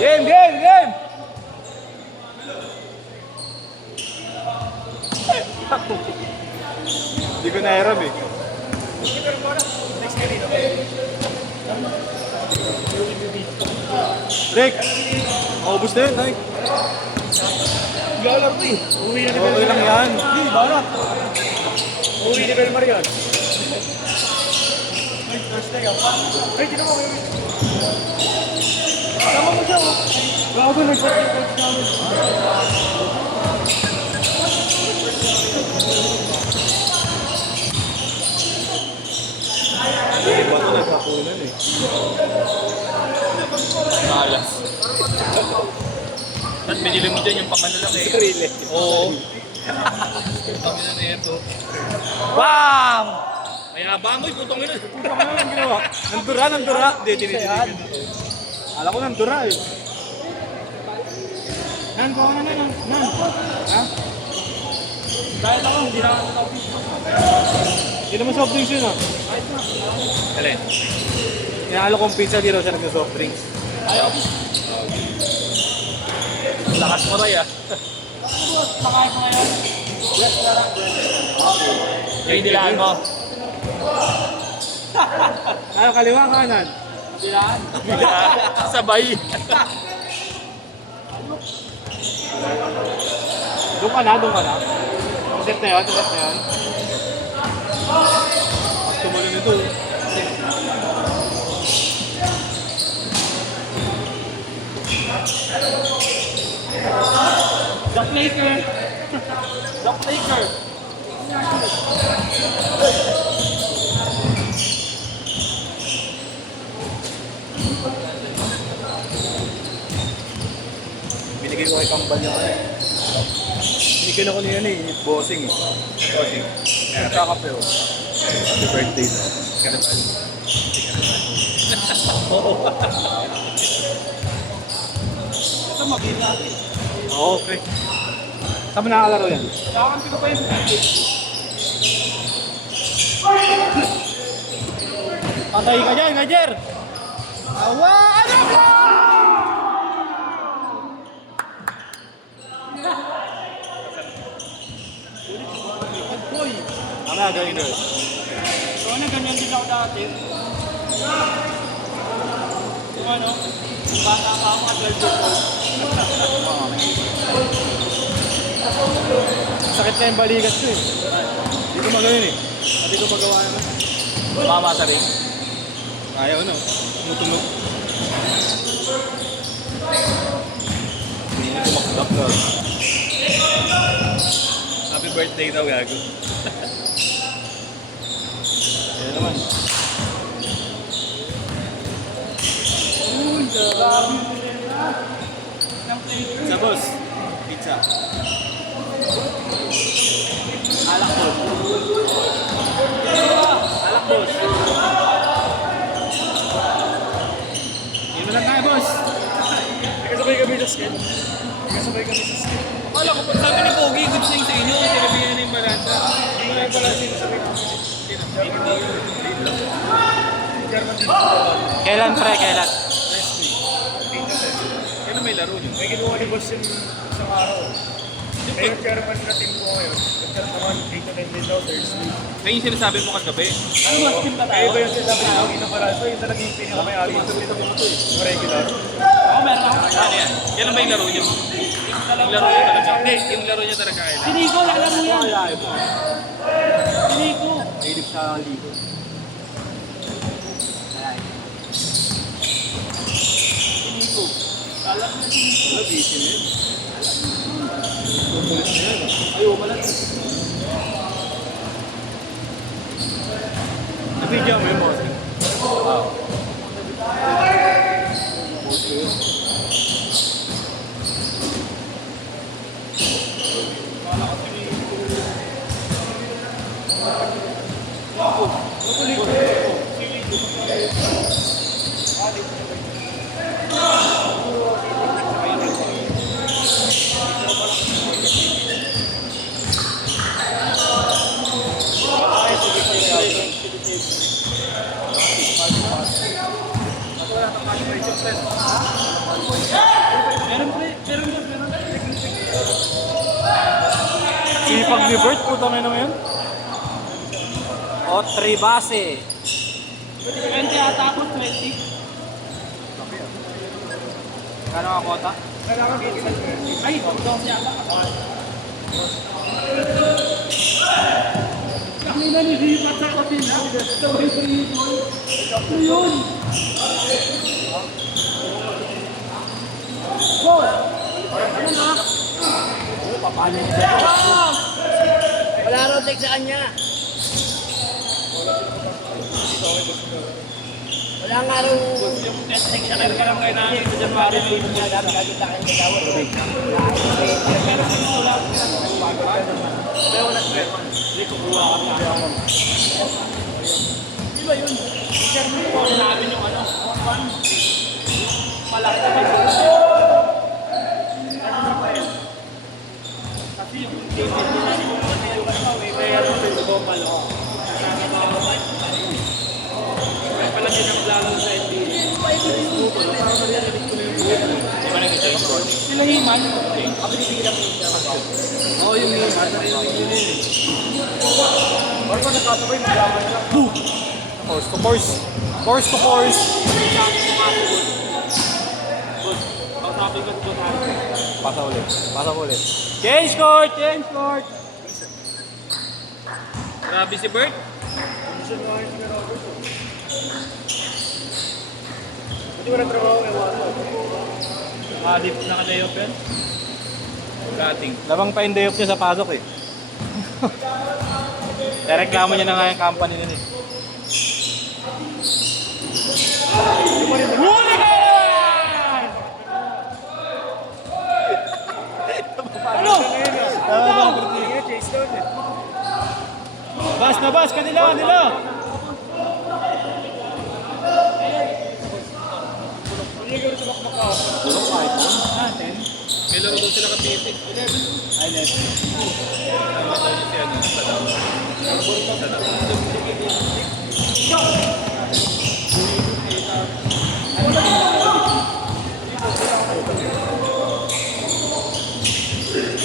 Game, game, game! Hindi ko na-aram eh. Rick! Maubos na yun, Rick. Galar ko eh. Uwi na ni Okay lang yan. Hindi, barat. Uwi ni Belmar yan. Ay, first leg ako. Ay, di naman kayo. Tama mo siya, oh. Gago, nag-shot yung coach namin. Iba ito nagkakunan eh. Malas. At binili mo dyan yung pangano lang eh. Really? Oo. Kami na ito. Bam! May abangoy, putong ina. Puta ka naman ginawa. Nandura, nandura. Hindi, tinitibigin. Alam ko nandura eh. Nan, kuha na nan. Nan. Ha? Dahil ako, hindi na ako topic. Hindi naman soft drinks yun ah. Alin? Inakala kong pizza, di raw siya nagsa-soft drinks. Ayaw. Lakas mo rin ah. Makain ko ngayon. Yes, tara. Yung dilaan mo. Ayaw, kaliwa, kanan. Bilaan. Sabay. Doon ka na, doon ka na. Set na yun, set na yun. Mas tumalun ito eh. The Flaker. The Flaker. Binigay ko kay Kambal yung ano eh. Binigyan ako niya eh, bossing eh. Bossing. Nagkakape oh. Happy birthday no. Kanaman. Ito mabila. Oo, okay. Saan mo nakakalaro yan? Kakampi ko pa yung Patay ka dyan, Gajer! Awa! Ano ka? boy. Ano gawin doon? So, ano, ganyan din ako dati. Yung ano, bata pa ako, 12 years old. Sakit na yung balikat ko eh. Hindi ko magawin eh. Hindi ko magawa naman. Mama sa ring. Ayaw no. Tumutunog. Hindi na kumakdak lang. Happy birthday daw, gago. Ayan naman. Uy, grabe mo nila. Ng Flaker. Pizza boss. Pizza. Alak boss. Alak boss. Yun na lang tayo boss. Nagkasabay kami sa skin. Nagkasabay kami sa skin. Akala ko pag sabi ni Pogi, good thing sa inyo. Sinabihan na yung balanta. Hindi ko lang pala sinasabay kami. German din. Kailan pre, kailan? Next week. 8 to 10. Kaya may laro nyo. May kinuha ni boss yung isang araw. Kaya yung chairman na team ko ngayon, nagchat naman 8 to 10 din daw Thursday. Kaya yung sinasabi mo kagabi. Ano mas team na tayo? Kaya iba yung sinasabi na ako ng Paraso, yung talagang yung pinakamayari yung regular. Oo, meron ako. Ano yan? Kailan ba yung laro nyo? Yung laro nyo talaga. Hindi, yung laro nyo talaga kailan. Si Nico, alam mo yan. Si Nico. Mahilig sa ligo. Si Nico. Alam mo si Nico. Wala, busy na yun. Tumulit na yan. Ayaw, malat. Nabidyo mo yung boss. Wow. Boss ko yun. Wala nang money by Joseph. Sipag ni Bert, puta na naman yun. O, 3 base. 20 ata ako, 20. Kano ang kota? Ay, 12 yata. Kami na nilipat sa kapil. Ano yun? Boss! Ano na? Wala raw take sa kanya. Wala nga raw Yung testing siya lang kayo kayo namin sa January. niya dapat kakita kayo sa tawag. Di ba yun? Teacher mo po namin yung ano, one. Malaki na ba yun? Kasi yung cases nila, yung ano, may mayroon sa global. May pala din ang lalo sa NBA. Sila Himan, Oo, yung Himan. Bakit pa nagkasabay, maglaman na lang. Course to course. Course to course. kausapin ko sa Pasa ulit. Pasa ulit. Change court! Change court! Grabe si Bert. Hindi mo nagtrabaho ng wato. Nakadip, nakadayop yan. Dating. Labang pa yung day off niya sa pasok eh. Reklamo niya na nga yung company nila eh. Huli ka! Ano? Bas na bas, kanila, nila! May laro doon sila kapitik.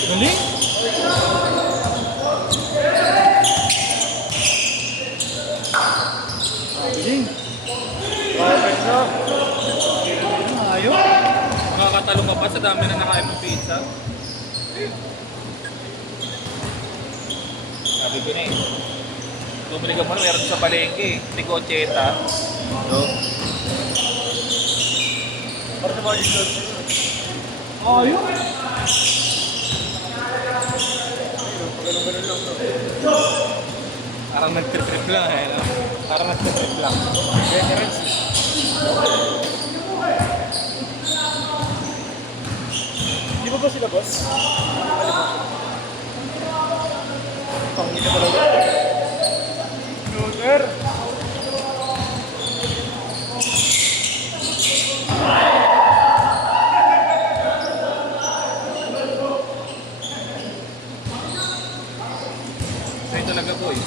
Galing? Galing. Perfect na. Ayos. Makakatalo ka pa sa dami na nakain ng pizza. Sabi ko na eh. Bumili ka pa meron sa palengke. Ticocheta. No? Para sa mga islas. Ayos. Parang nag-trip lang eh. No? Parang nag-trip lang. Di ba sila boss? Pangina talaga. Junior. Sa'yo talaga boy.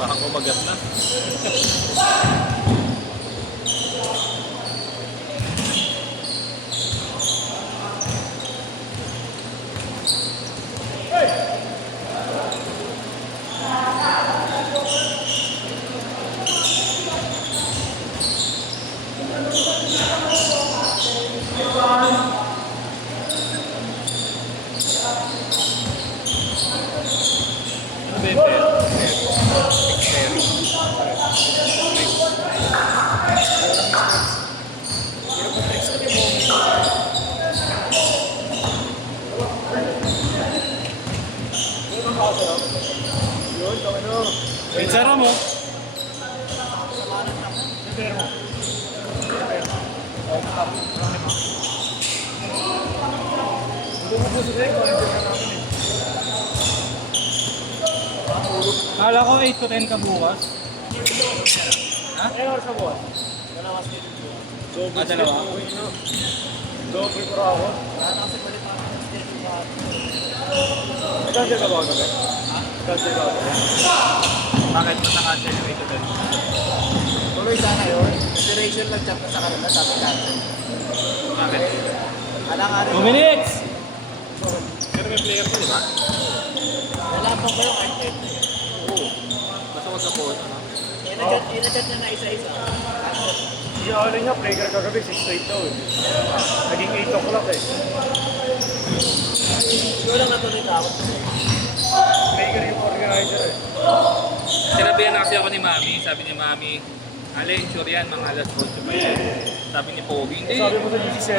Parang kumagat na. Pizza mo. Kala ko 8 to 10 ka bukas. Ano oras sa buwan? Dalawa. Double per hour. Cancel ka ba ako ba? Cancel ka ako. Bakit mo na-cancel yung ito doon? Tuloy sana yun. Inspiration lang chat na sa kanila, sabi natin. Bakit? Alang nga rin. 2 minutes! Pero may player pa, di ba? Nalapan ko yung content. Oo. Basta wag sa photo, no? Inachat niya na isa-isa. Yung ano niya, breaker kagabi, 6-8 daw eh. Naging 8 o'clock eh. Ikaw lang natuloy ka ako. Breaker yung organizer eh. Sinabihan na kasi ako ni Mami, sabi ni Mami, Alin, sure yan, mga alas 8 pa yan. Sabi ni Pogi, hindi. Sabi mo sa GC7,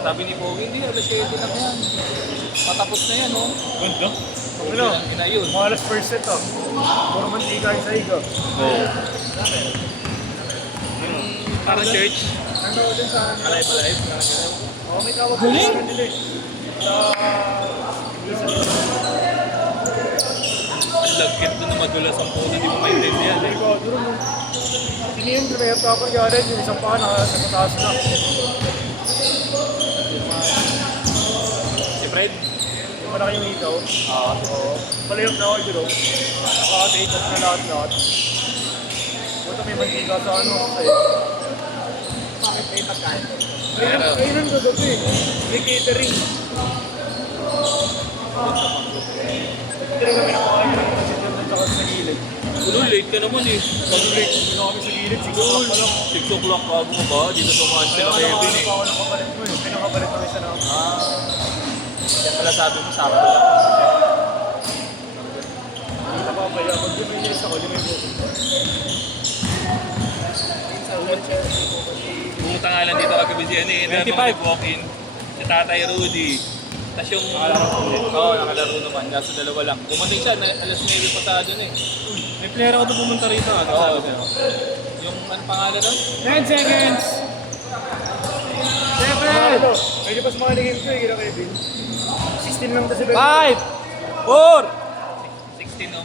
Sabi ni Pogi, hindi, alas 7 lang yan. Matapos na yan, oh. Ganda. ano? Ina yun. Mga alas first set ah. Puro mantika yung sa higa. Oo. Yung parang church, Ano din sa akin? alive, parang gano'n. Oo, may tawag ko sa kanila eh. Sa... Ang lagkit doon na madulas ang puno, di mo maintindihan Hindi eh. ko, duro mo. Siniyong may tapos galing, yung isang paa nakataas na. Si Fred? Yung malaki yung ikaw. Oo. Palayok na ako duro. Naka-take off na lahat-lahat. Buta may mantika sa ano. Bakit may pagkain? Kainan ko gabi. May catering. Catering kami nakakain ng kasi dyan at saka sa gilid. Ulo, late ka naman eh. Kasi late, hindi na kami sa gilid. 6 o'clock pa lang. 6 o'clock bago mo ba? Dito sa cancel na Kevin eh. Ako nakapalit mo eh. Pinakapalit mo isa na. Kaya pala sabi mo, sakto lang. Hindi na papaya. Pag luminis ako, luminis. Pumunta nga lang dito kagabi si ano eh. 25 walk-in. Si Tatay Rudy. Tapos yung... Oo, nakalaro naman. Kaso dalawa lang. Pumunta siya, alas 9 pasado na eh. May player ako doon pumunta rito. Oo. Yung ano pangalan nun? 9 seconds! 7! Medyo pas mga naging ko eh, kaya Kevin. 16 lang kasi. 5! 4! 16 nung